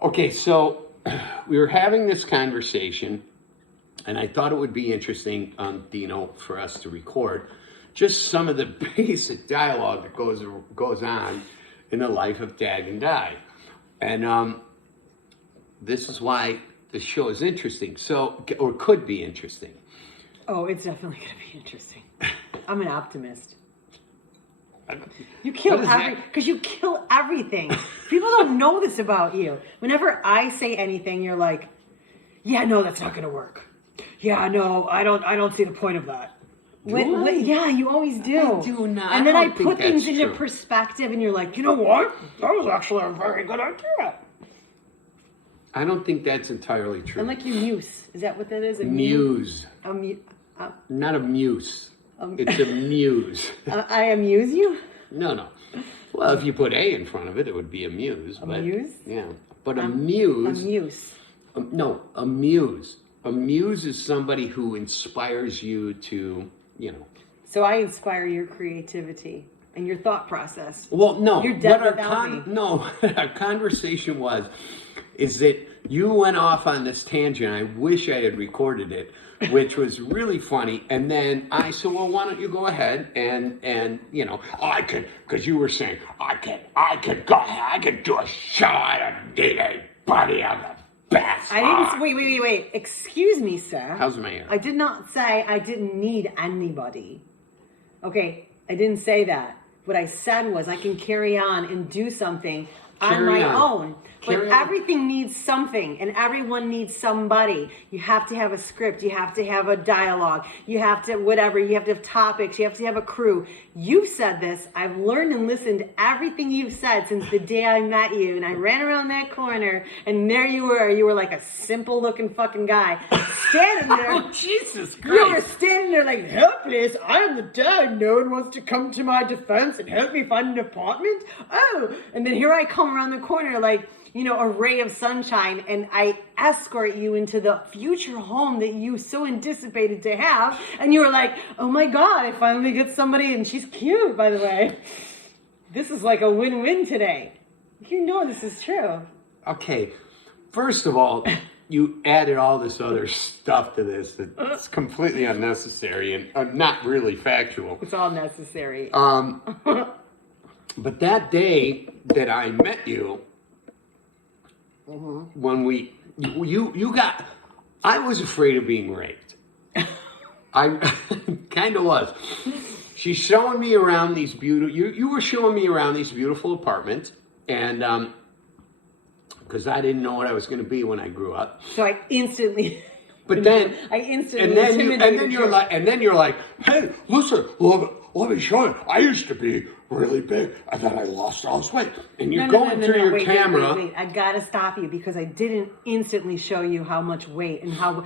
Okay, so we were having this conversation, and I thought it would be interesting, Dino, for us to record just some of the basic dialogue that goes on in the life of Dag and Di. And this is why the show is interesting, or could be interesting. Oh, it's definitely going to be interesting. I'm an optimist. You kill because you kill everything. People don't know this about you. Whenever I say anything, you're like, "Yeah, no, that's not going to work. Yeah, no, I don't see the point of that." Yeah, you always do. I do not. And then I put things into perspective, and you're like, "You know what? That was actually a very good idea." I don't think that's entirely true. I'm like your muse. Is that what that is? A muse. Not a muse. It's a muse. I amuse you? No. Well, if you put A in front of it, it would be a muse. A muse? Yeah. But a muse... A muse. No, a muse. A muse is somebody who inspires you to, So I inspire your creativity and your thought process. Well, no. You're dead without me. No, our conversation is that you went off on this tangent. I wish I had recorded it, which was really funny. And then I said, well, why don't you go ahead and I could, because you were saying, I could do a show. I don't need anybody. I'm the best. I didn't, wait. Excuse me, sir. How's my hair? I did not say I didn't need anybody. Okay, I didn't say that. What I said was I can carry on and do something on my own. But everything needs something, and everyone needs somebody. You have to have a script. You have to have a dialogue. You have to whatever. You have to have topics. You have to have a crew. You've said this. I've learned and listened to everything you've said since the day I met you, and I ran around that corner, and there you were. You were like a simple-looking fucking guy standing there. Oh, Jesus Christ. You were standing there like, helpless. I am the dad. No one wants to come to my defense and help me find an apartment. Oh, and then here I come around the corner like, a ray of sunshine, and I escort you into the future home that you so anticipated to have, and you were like, oh my God, I finally get somebody, and she's cute, by the way. This is like a win-win today. You know this is true. Okay, first of all, you added all this other stuff to this that's completely unnecessary and not really factual. It's all necessary. But that day that I met you, when I was afraid of being raped. I kind of was. She's showing me around these you were showing me around these beautiful apartments, and because I didn't know what I was going to be when I grew up. So I instantly. But then and then you're like, hey, listen, let me show you. I used to be really big, and then I lost all this weight. And you're going through your camera. Wait. I gotta stop you because I didn't instantly show you how much weight and how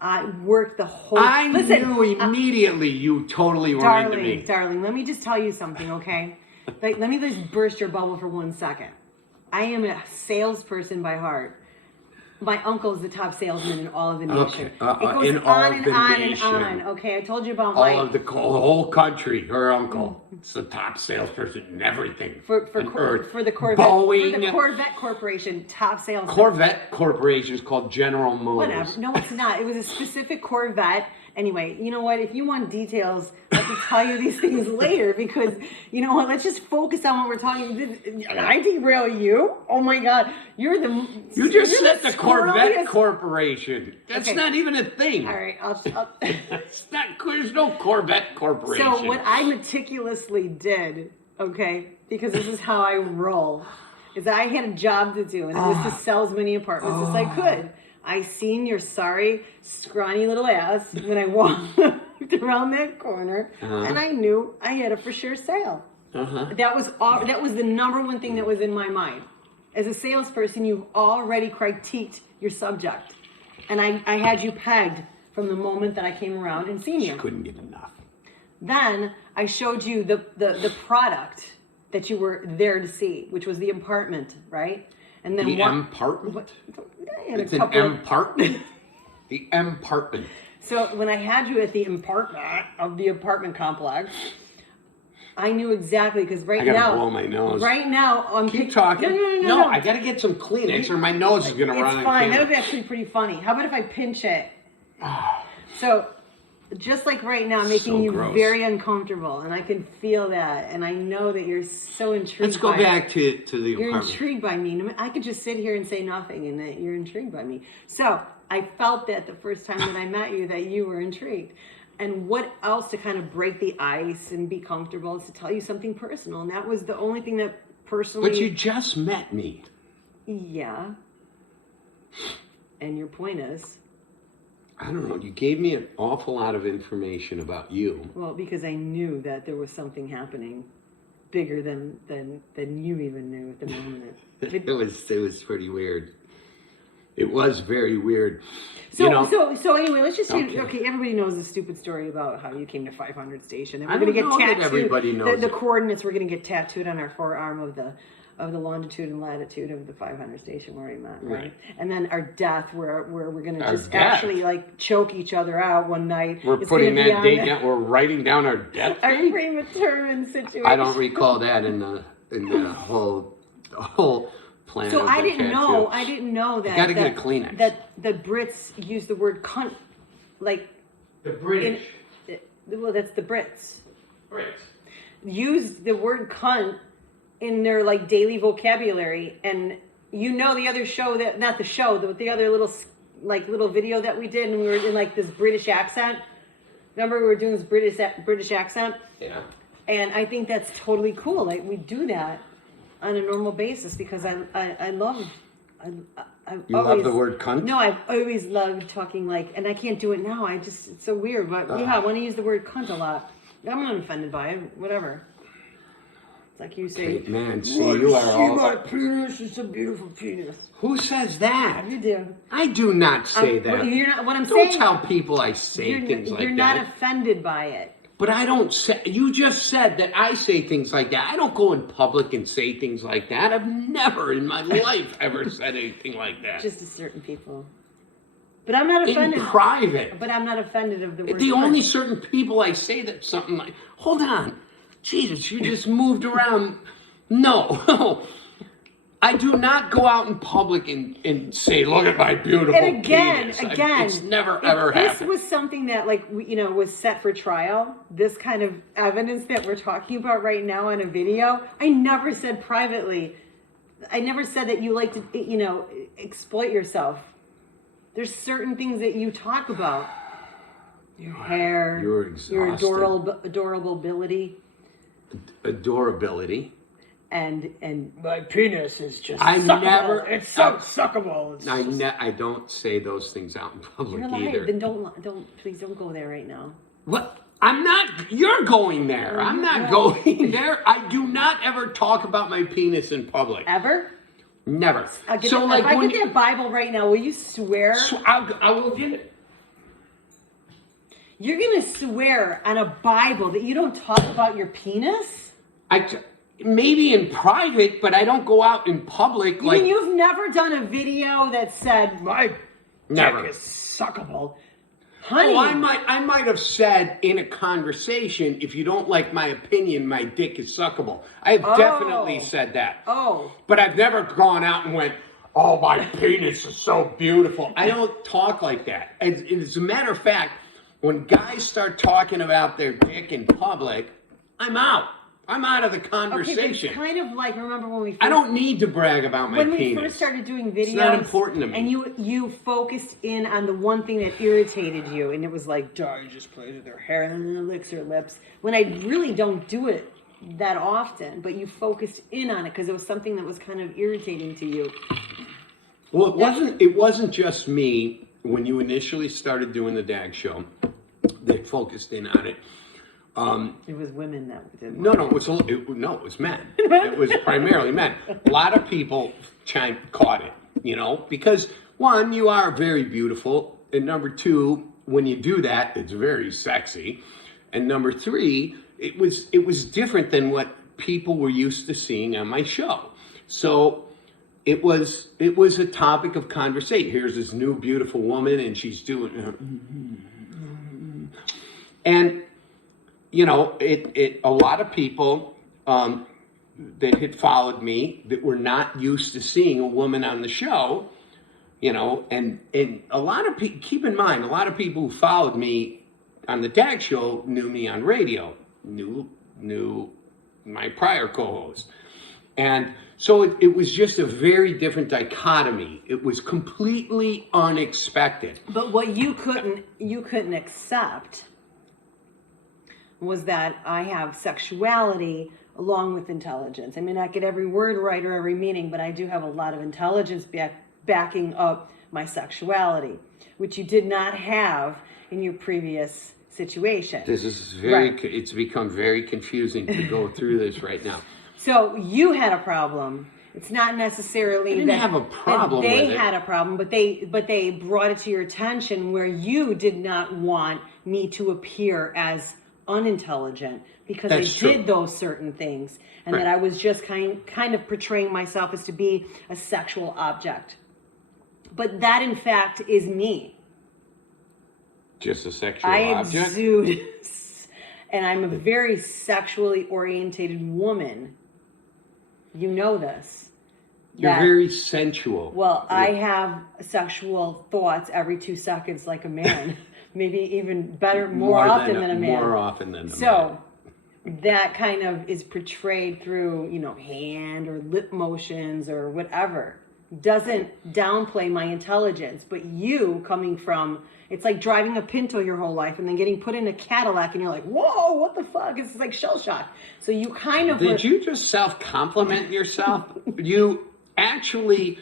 I worked the whole. I knew immediately you totally were into me. Darling, let me just tell you something, okay? Let me just burst your bubble for 1 second. I am a salesperson by heart. My uncle is the top salesman in all of the nation. It goes on and on. Okay, I told you about the whole country. Her uncle, it's the top salesperson in everything. For the Corvette. Boeing, for the Corvette Corporation, top salesman. Corvette Corporation is called General Motors. Whatever. No, it's not. It was a specific Corvette. Anyway, you know what? If you want details, I can tell you these things later because, you know what? Let's just focus on what we're talking. Did I derail you? Oh my God. You just said the Corvette Corporation. That's not even a thing. All right. It's not, there's no Corvette Corporation. So what I meticulously did, okay, because this is how I roll, is that I had a job to do, and it was to sell as many apartments as I could. I seen your sorry, scrawny little ass when I walked around that corner, and I knew I had a for sure sale. That was the number one thing that was in my mind. As a salesperson, you've already critiqued your subject, and I had you pegged from the moment that I came around and seen you. She couldn't get enough. Then I showed you the product that you were there to see, which was the apartment, right? And then the apartment? It's an apartment. The apartment. So when I had you at the apartment of the apartment complex, I knew exactly because I gotta blow my nose. Right now, I'm Keep talking. No. I gotta get some Kleenex or my nose is gonna run. It's fine. That would be actually pretty funny. How about if I pinch it? So, just like right now, making you gross. very uncomfortable, and I can feel that, and I know that you're so intrigued. Let's go back to the You're apartment. intrigued by me. I could just sit here and say nothing, and that you're intrigued by me. So I felt that the first time that I met you, that you were intrigued. And what else to kind of break the ice and be comfortable is to tell you something personal, and that was the only thing that personally. But you just met me. Yeah. And your point is. I don't know. You gave me an awful lot of information about you. Well, because I knew that there was something happening bigger than you even knew at the moment. It was pretty weird. It was very weird. So anyway, let's just say, okay, everybody knows the stupid story about how you came to 500 Station. And we're going to get tattooed. Everybody knows the coordinates were going to get tattooed on our forearm of the longitude and latitude of the 500 Station where we met, right? And then our death, where we're going to just actually like choke each other out one night. We're putting that date down. We're writing down our death date. Our predetermined situation. I don't recall that in the whole plan. So I didn't know that. You gotta get a Kleenex. That the Brits use the word cunt, like the British. Well, that's the Brits. Brits use the word cunt in their like daily vocabulary, and the other show that not the show, the other little video that we did, and we were in like this British accent. Remember, we were doing this British accent. Yeah. And I think that's totally cool. Like we do that on a normal basis because I love the word cunt? No, I've always loved talking like, and I can't do it now. It's so weird, but I want to use the word cunt a lot. I'm not offended by it. Whatever. It's like you say, hey, man, you are all... my penis. It's a beautiful penis. Who says that? You do. I do not say that. You're not. What I'm Don't saying. tell people I say things like that. You're not offended by it. But I don't say. You just said that I say things like that. I don't go in public and say things like that. I've never in my life ever said anything like that. Just to certain people. But I'm not offended. In private. But I'm not offended of the word. The only certain people I say that something like, hold on, Jesus, you just moved around. No. I do not go out in public and say, look at my beautiful penis. It's never, ever happened. This was something that, was set for trial. This kind of evidence that we're talking about right now on a video. I never said privately. I never said that you like to, exploit yourself. There's certain things that you talk about. Your hair. You're exhausted. Your adorability. Adorability. And my penis is just it's so suckable. I don't say those things out in public either. Then please don't go there right now. What? I'm not. You're going there. I'm not going there. I do not ever talk about my penis in public. Ever? Never. If I get that Bible right now, will you swear? I will get it. You're gonna swear on a Bible that you don't talk about your penis? Maybe in private, but I don't go out in public. You mean you've never done a video that said my dick is suckable? Honey. Oh, I might have said in a conversation, if you don't like my opinion, my dick is suckable. I have definitely said that. Oh. But I've never gone out and went, oh, my penis is so beautiful. I don't talk like that. As a matter of fact, when guys start talking about their dick in public, I'm out. I'm out of the conversation. Okay, but it's kind of like, remember when we first... I don't need to brag about my penis. When we first started doing videos... It's not important to me. And you focused in on the one thing that irritated you, and it was like, Dari just plays with her hair and then licks her lips. When I really don't do it that often, but you focused in on it because it was something that was kind of irritating to you. Well, it wasn't just me when you initially started doing the DAG show that focused in on it. It was women that did. No, it was men. It was primarily men. A lot of people caught it, because one, you are very beautiful, and number two, when you do that, it's very sexy, and number three, it was different than what people were used to seeing on my show. So it was a topic of conversation. Here's this new beautiful woman, and she's doing, and a lot of people that had followed me that were not used to seeing a woman on the show, and a lot of people, keep in mind, a lot of people who followed me on the Dag Show knew me on radio, knew my prior co-host. And so it was just a very different dichotomy. It was completely unexpected. But what you couldn't accept was that I have sexuality along with intelligence. I may not get every word right or every meaning, but I do have a lot of intelligence backing up my sexuality, which you did not have in your previous situation. This is it's become very confusing to go through this right now. So you had a problem. It's not necessarily I didn't have a problem that they with it. had a problem, but they brought it to your attention where you did not want me to appear as unintelligent because That's I true. did those certain things, and Right. that I was just kind of portraying myself as to be a sexual object. But that, in fact, is me. Just a sexual I object? exude, and I'm a very sexually orientated woman. You know this. You're That- very sensual. Well, I have sexual thoughts every 2 seconds like a man. Maybe even better, more often than a man. More often than a man. So that kind of is portrayed through, hand or lip motions or whatever. Doesn't downplay my intelligence, but you coming from, it's like driving a Pinto your whole life and then getting put in a Cadillac and you're like, whoa, what the fuck? It's like shell shock. So you kind of Did you just self-compliment yourself? You actually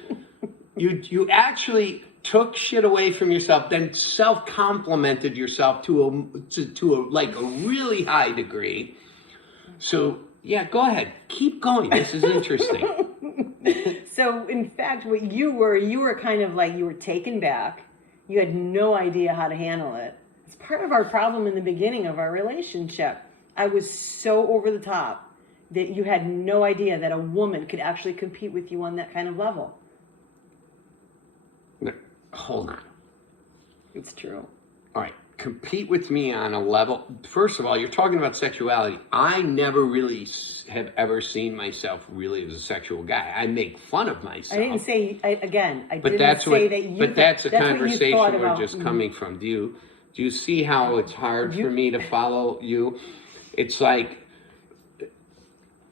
took shit away from yourself, then self-complimented yourself to a really high degree. So yeah, go ahead, keep going. This is interesting. So in fact, what you were kind of like, you were taken back. You had no idea how to handle it. It's part of our problem in the beginning of our relationship. I was so over the top that you had no idea that a woman could actually compete with you on that kind of level. Hold on. It's true. All right, compete with me on a level. First of all, you're talking about sexuality. I never really have ever seen myself really as a sexual guy. I make fun of myself. I didn't say, I But didn't that's say what. that you. But that's a what you conversation thought we're about. just coming from. Do you see how it's hard for me to follow you? It's like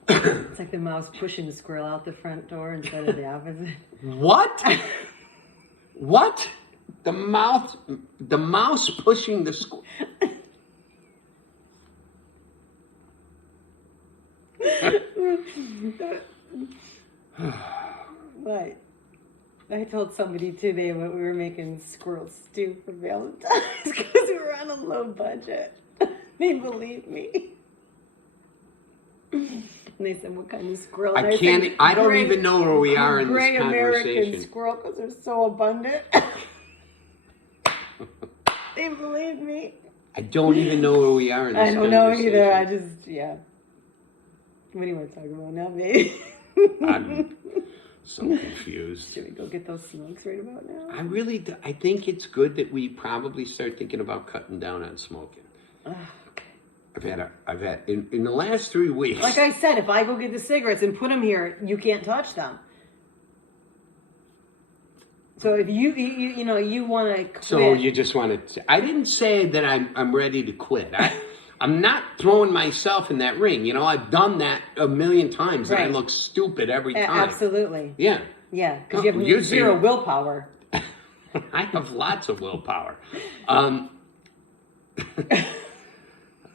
It's like the mouse pushing the squirrel out the front door instead of the opposite. what? What? The mouse pushing the squirrel. But I told somebody today what we were making squirrel stew for Valentine's because we were on a low budget. They believed me. And they said, "What kind of squirrel?" And I said, can't. I don't "Gray- even know where we are in this Gray American conversation. squirrel because they're so abundant." They believed me. I don't even know where we are in this I don't know conversation. either. I just, yeah. What do you want to talk about now, baby? I'm so confused. Should we go get those smokes right about now? I think it's good that we probably start thinking about cutting down on smoking. Okay. I've had in the last 3 weeks. Like I said, if I go get the cigarettes and put them here, you can't touch them. So if you want to quit. So you just want to? I didn't say that I'm ready to quit. I'm not throwing myself in that ring. I've done that a million times, and I Right. look stupid every time. Absolutely. Yeah. Yeah, because you You have see- zero willpower. I have lots of willpower.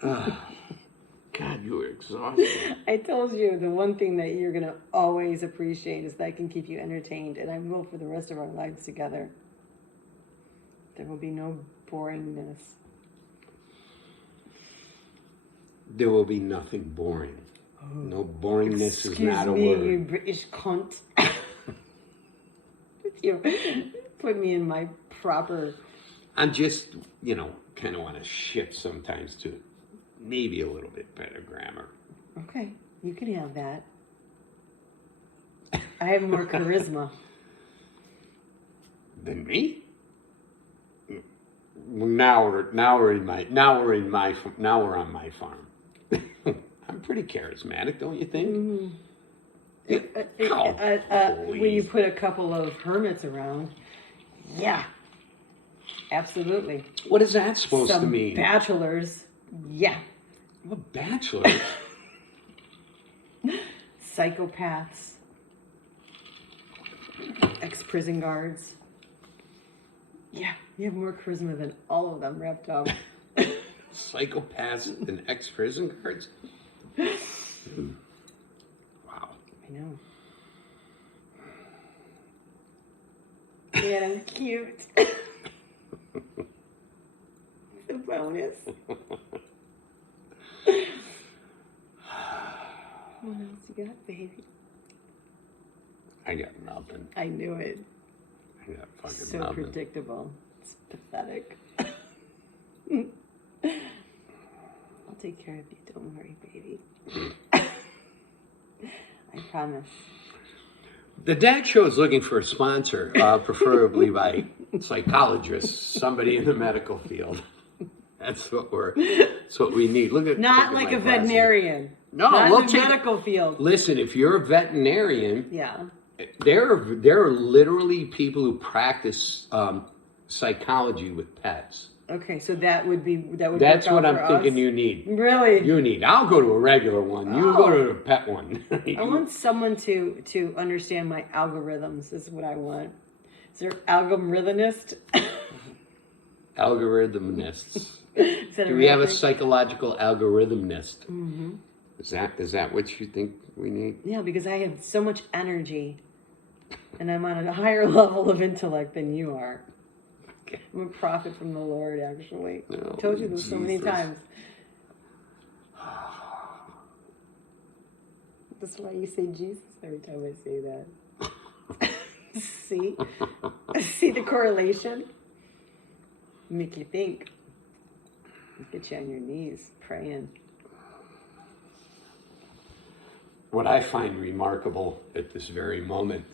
God, you were exhausted. I told you the one thing that you're going to always appreciate is that I can keep you entertained, and I will for the rest of our lives together. There will be no boringness. There will be nothing boring. No boringness is not a Excuse me, word. you British cunt. You put me in my proper. I'm just, kind of want to shift sometimes to maybe a little bit better grammar. Okay, you can have that. I have more charisma. Than me? Now we're on my farm. I'm pretty charismatic, don't you think? Mm-hmm. Oh, When you please. put a couple of hermits around, yeah, absolutely. What is that supposed to Some mean? bachelors, yeah. What bachelors? Psychopaths, ex-prison guards. Yeah, you have more charisma than all of them wrapped up. Psychopaths and ex-prison guards? Wow. I know. Yeah, I'm cute. It's a bonus. What else you got, baby? I got nothing. I knew it. I got fucking So nothing. predictable. It's pathetic. I'll take care of you. Don't worry, baby. I promise. The Dak Show is looking for a sponsor, preferably by psychologists, somebody in the medical field. That's what we need. Look at Not look at like my a glasses. veterinarian. No, not we'll in the take- medical field. Listen, if you're a veterinarian, Yeah. there are literally people who practice psychology with pets. Okay, so that would That's work what out I'm for thinking us? you need. Really? You need. I'll go to a regular one. You go to a pet one. I want someone to understand my algorithms. Is what I want. Is there algorithmist? Algorithmnists. Is that Do we have a real thing? psychological algorithmnist? Mm-hmm. Is that what you think we need? Yeah, because I have so much energy, and I'm on a higher level of intellect than you are. Okay. I'm a prophet from the Lord, actually. Oh, I told you this so many Jesus. times. That's why you say Jesus every time I say that. See? See the correlation? Make you think. Get you on your knees praying. What I find remarkable at this very moment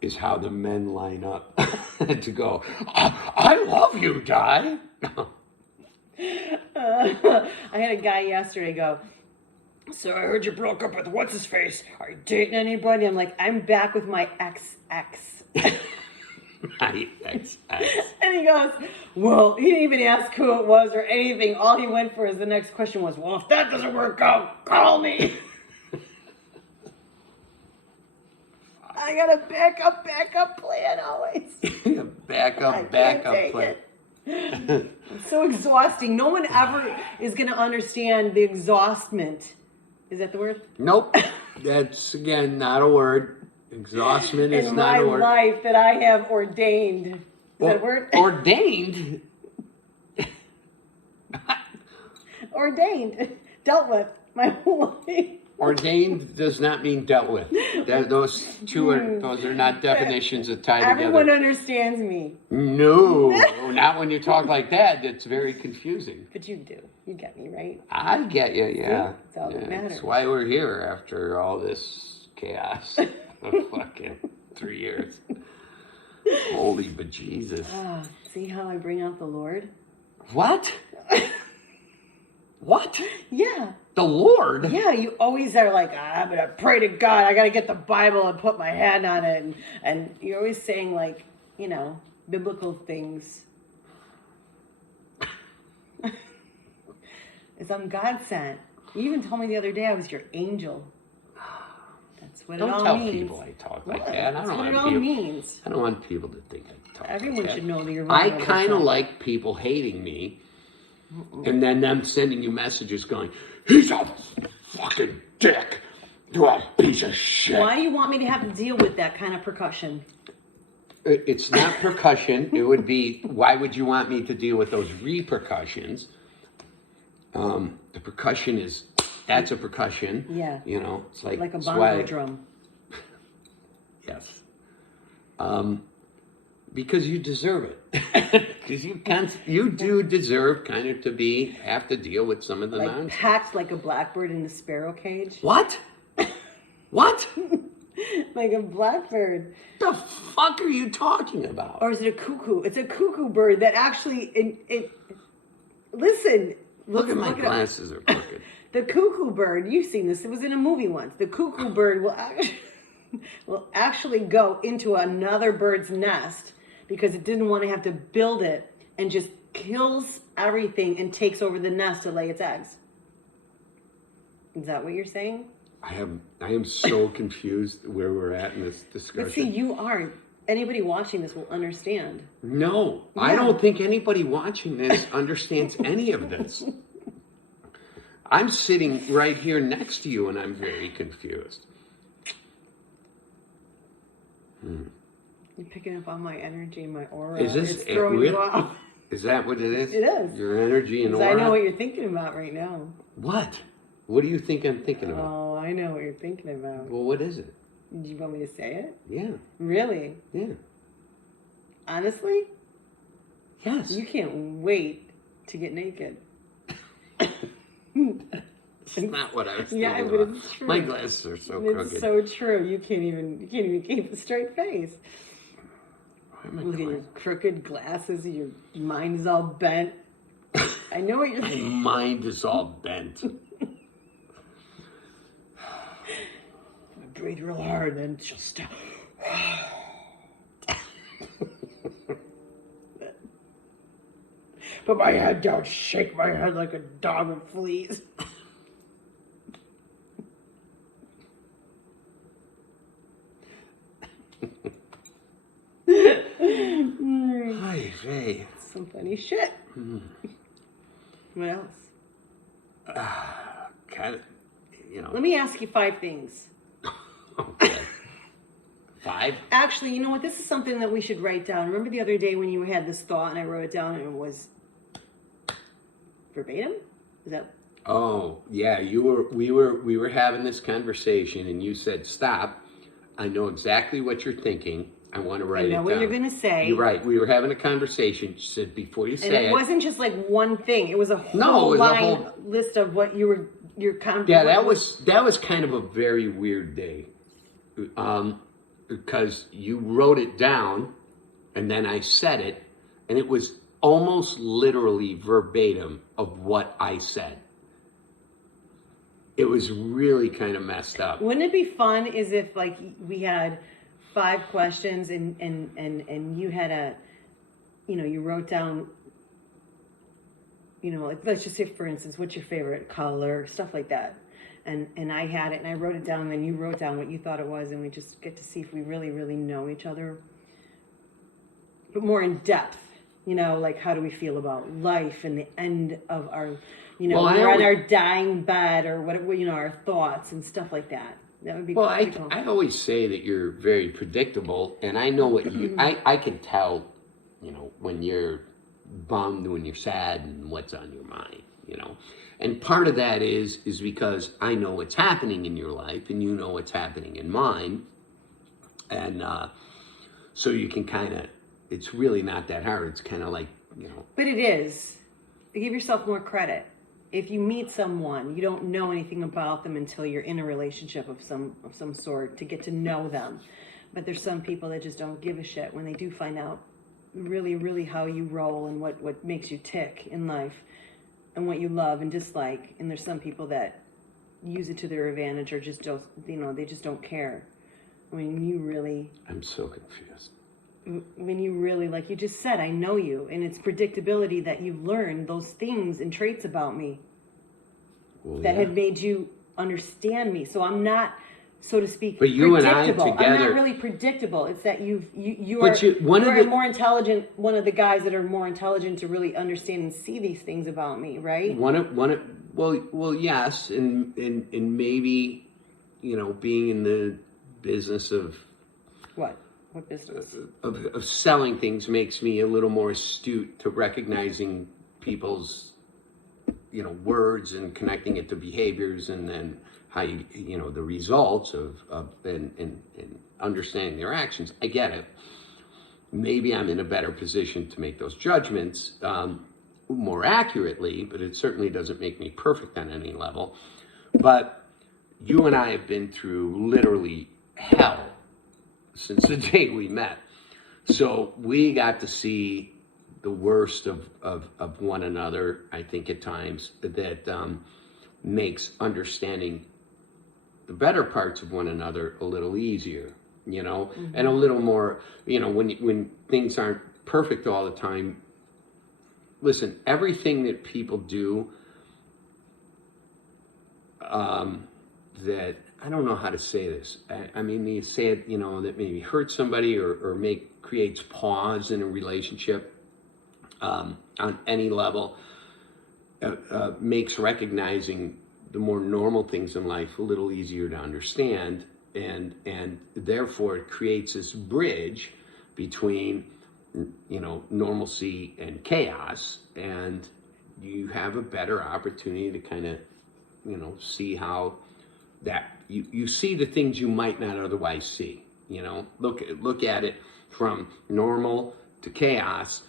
is how the men line up to go, I love you, Di. I had a guy yesterday go, so I heard you broke up with what's his face? Are you dating anybody? I'm like, I'm back with my ex. My ex. And he goes, well, he didn't even ask who it was or anything. All he went for is the next question was, well, if that doesn't work out, call me. I got a backup plan always. Backup take plan. it. It's so exhausting. No one ever is going to understand the exhaustment. Is that the word? Nope. That's, again, not a word. Exhaustment is In not my a word. life that I have ordained. Is that a word? Ordained? Ordained. Dealt with my whole life. Ordained does not mean dealt with. Those are not definitions that tie Everyone together. understands me. No, not when you talk like that. That's very confusing. But you do. You get me, right? I get you, yeah. That's all that Yeah, matters. That's why we're here after all this chaos of fucking 3 years. Holy bejesus. Ah, see how I bring out the Lord? What? What? Yeah. The Lord? Yeah, you always are like, I'm going to pray to God. I got to get the Bible and put my hand on it. And you're always saying, like, you know, biblical things. It's I'm God sent. You even told me the other day I was your angel. That's what Don't it all tell means. people I talk like What? that. That's what it all means. I don't want people to think I talk Everyone like that. should know that you're I wrong. kind of like people hating me, and then them sending you messages going, he's a fucking dick. You're a piece of shit. Why do you want me to have to deal with that kind of percussion? It's not percussion. It would be, why would you want me to deal with those repercussions? The percussion is, that's a percussion. Yeah. You know, it's like Like a it's bongo why- drum. Yes. Because you deserve it. Because you do deserve kind of to have to deal with some of the Like nonsense. packed like a blackbird in a sparrow cage. What? What? Like a blackbird. The fuck are you talking about? Or is it a cuckoo? It's a cuckoo bird that actually, listen. Look at my it up. glasses are crooked. The cuckoo bird, you've seen this, it was in a movie once. The cuckoo bird will actually go into another bird's nest because it didn't want to have to build it, and just kills everything and takes over the nest to lay its eggs. Is that what you're saying? I am so confused where we're at in this discussion. But see, you aren't. Anybody watching this will understand. No, I don't think anybody watching this understands any of this. I'm sitting right here next to you and I'm very confused. You're picking up on my energy, my aura. Is this it's throwing you off. Is that what it is? It is. Your energy and Because aura? I know what you're thinking about right now. What? What do you think I'm thinking about? Oh, I know what you're thinking about. Well, what is it? Do you want me to say it? Yeah. Really? Yeah. Honestly? Yes. You can't wait to get naked. It's not what I was thinking Yeah, but about. it's true. My glasses are so crooked. It's so true. You can't even keep a straight face. Why am I Look at your going? crooked glasses. Your mind is all bent. I know what you're My saying. mind is all bent. Breathe real hard, then she'll stop. Put my head down, shake my head like a dog with fleas. Hi, hey. Some funny shit. What else? Kind of, you know. Let me ask you 5 things. Okay. 5? Actually, you know what? This is something that we should write down. Remember the other day when you had this thought and I wrote it down and it was verbatim? Is that? Oh, yeah. We were having this conversation, and you said, "Stop. I know exactly what you're thinking. I want to write it down." I know what you're gonna say. You're right. We were having a conversation. You said before you say And it wasn't just like one thing. It was a whole No, it was a line whole- list of what your kind. Yeah, that was kind of a very weird day, because you wrote it down, and then I said it, and it was almost literally verbatim of what I said. It was really kind of messed up. Wouldn't it be fun is if like we had 5 questions and you had a, you wrote down, like let's just say for instance, what's your favorite color, stuff like that. And I had it and I wrote it down and then you wrote down what you thought it was and we just get to see if we really, really know each other. But more in depth, like how do we feel about life and the end of our, Well, when I we're on always- our dying bed or whatever, our thoughts and stuff like that. That would be Well, pretty cool. I always say that you're very predictable, and I know what I can tell, when you're bummed, when you're sad, and what's on your mind, And part of that is because I know what's happening in your life, and you know what's happening in mine, and so you can kind of. It's really not that hard. It's kind of like, But it is. Give yourself more credit. If you meet someone, you don't know anything about them until you're in a relationship of some sort to get to know them. But there's some people that just don't give a shit when they do find out really, really how you roll and what makes you tick in life and what you love and dislike. And there's some people that use it to their advantage or just don't, they just don't care. I mean, you really... I'm so confused. When you really, like you just said, I know you, and it's predictability that you've learned those things and traits about me that have made you understand me. So I'm not, so to speak, but you predictable. And I together, I'm not really predictable. It's that you're more intelligent. One of the guys that are more intelligent to really understand and see these things about me, right? Well, yes, and maybe, being in the business of What business? Of selling things makes me a little more astute to recognizing people's, words and connecting it to behaviors, and then how the results of and understanding their actions. I get it. Maybe I'm in a better position to make those judgments more accurately, but it certainly doesn't make me perfect on any level. But you and I have been through literally hell since the day we met. So we got to see the worst of one another, I think, at times, that makes understanding the better parts of one another a little easier, you know, and a little more, you know, when things aren't perfect all the time. Listen, everything that people do, that, I don't know how to say this. I mean, you say it, you know, that maybe hurts somebody or creates pause in a relationship, on any level, makes recognizing the more normal things in life a little easier to understand, and therefore it creates this bridge between, you know, normalcy and chaos, and you have a better opportunity to kind of, you know, see how that you see the things you might not otherwise see. You know, look at it from normal to chaos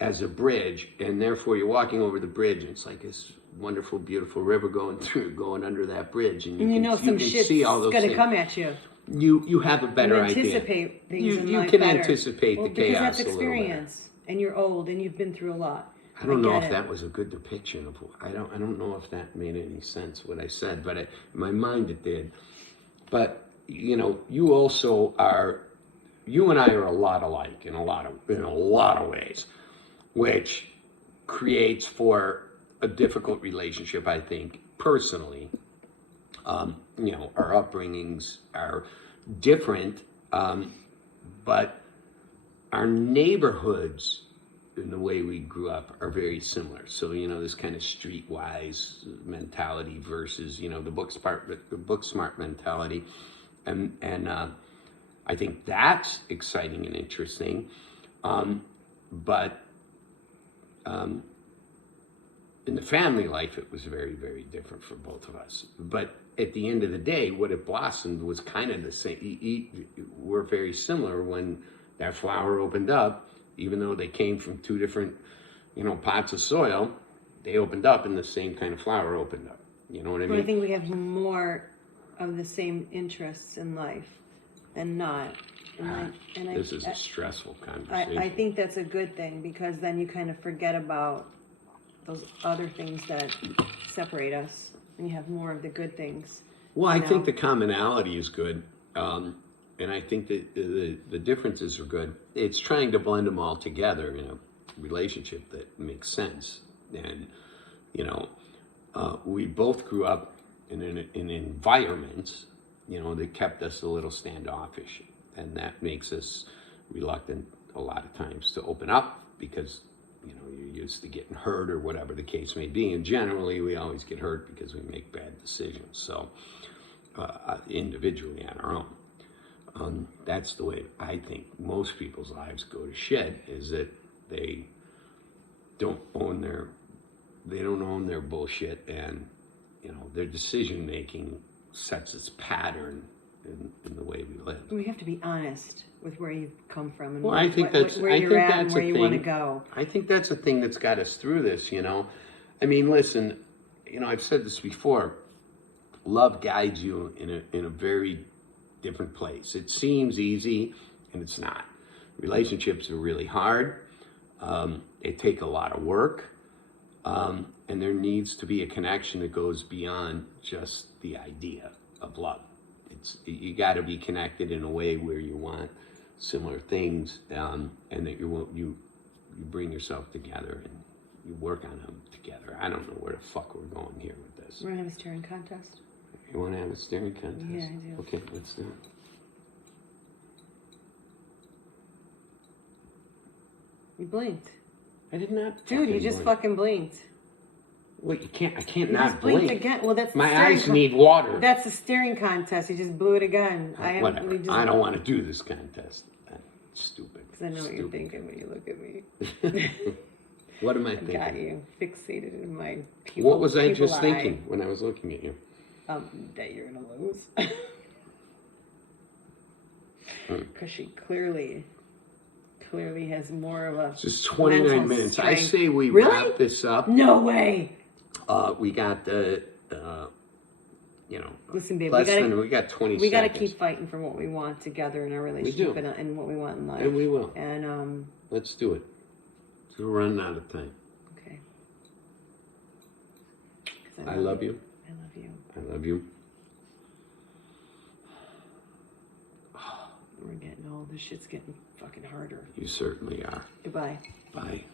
as a bridge, and therefore you're walking over the bridge, and it's like this wonderful, beautiful river going under that bridge, and you know some can shit's see all those gonna things. come at you. You have a better You idea. anticipate things in You life can better. anticipate the because chaos that's a little better. experience, and you're old, and you've been through a lot. I don't know get if it. that was a good depiction of. I don't know if that made any sense what I said, but in my mind it did. But you know, you and I are a lot alike in a lot of ways, which creates for a difficult relationship, I think, personally. You know, our upbringings are different, but our neighborhoods in the way we grew up are very similar. So, you know, this kind of streetwise mentality versus, you know, the book smart mentality. And I think that's exciting and interesting. But in the family life, it was very, very different for both of us. But at the end of the day, what it blossomed was kind of the same. We're very similar when that flower opened up, even though they came from two different, you know, pots of soil, they opened up and the same kind of flower opened up. You know what I mean? I think we have more of the same interests in life than not. This is a stressful conversation. I think that's a good thing, because then you kind of forget about those other things that separate us, and you have more of the good things. Well, I think the commonality is good, and I think that the differences are good. It's trying to blend them all together in a relationship that makes sense. And you know, we both grew up in environments, you know, that kept us a little standoffish, and that makes us reluctant a lot of times to open up, because you know, you're used to getting hurt or whatever the case may be, and generally we always get hurt because we make bad decisions. So individually on our own, that's the way I think most people's lives go to shit, is that they don't own their bullshit, and you know, their decision making sets its pattern in the way we live. We have to be honest with where you've come from and Well, I think where you're at and where you want to thing. go. I think that's a thing that's got us through this, you know. I mean, listen, you know, I've said this before. Love guides you in a very different place. It seems easy, and it's not. Relationships are really hard. They take a lot of work, and there needs to be a connection that goes beyond just the idea of love. You got to be connected in a way where you want similar things, and that you bring yourself together and you work on them together. I don't know where the fuck we're going here with this. We're gonna have a staring contest. You want to have a staring contest? Yeah, I do. Okay, let's do it. You blinked, I did not. dude. You just fucking blinked. Wait, I can't You not just blinked blink. again. Well, that's the My staring eyes need water. That's the staring contest. You just blew it again. Whatever. I don't want to do this contest. That's stupid. Because I know what you're Stupid. thinking when you look at me. What am I thinking? Got you fixated in my people. What was I people just eye. thinking when I was looking at you? That you're gonna lose. Because she clearly has more of a. It's just 29 mental minutes. I strength. say we Really? wrap this up. No way. We got the, you know, Listen, babe, we got 20 we gotta seconds. keep fighting for what we want together in our relationship and what we want in life. And we will. And Let's do it. We're running out of time. okay. I love you. I love you. I love you. We're getting old. This shit's getting fucking harder. You certainly are. Goodbye. Bye.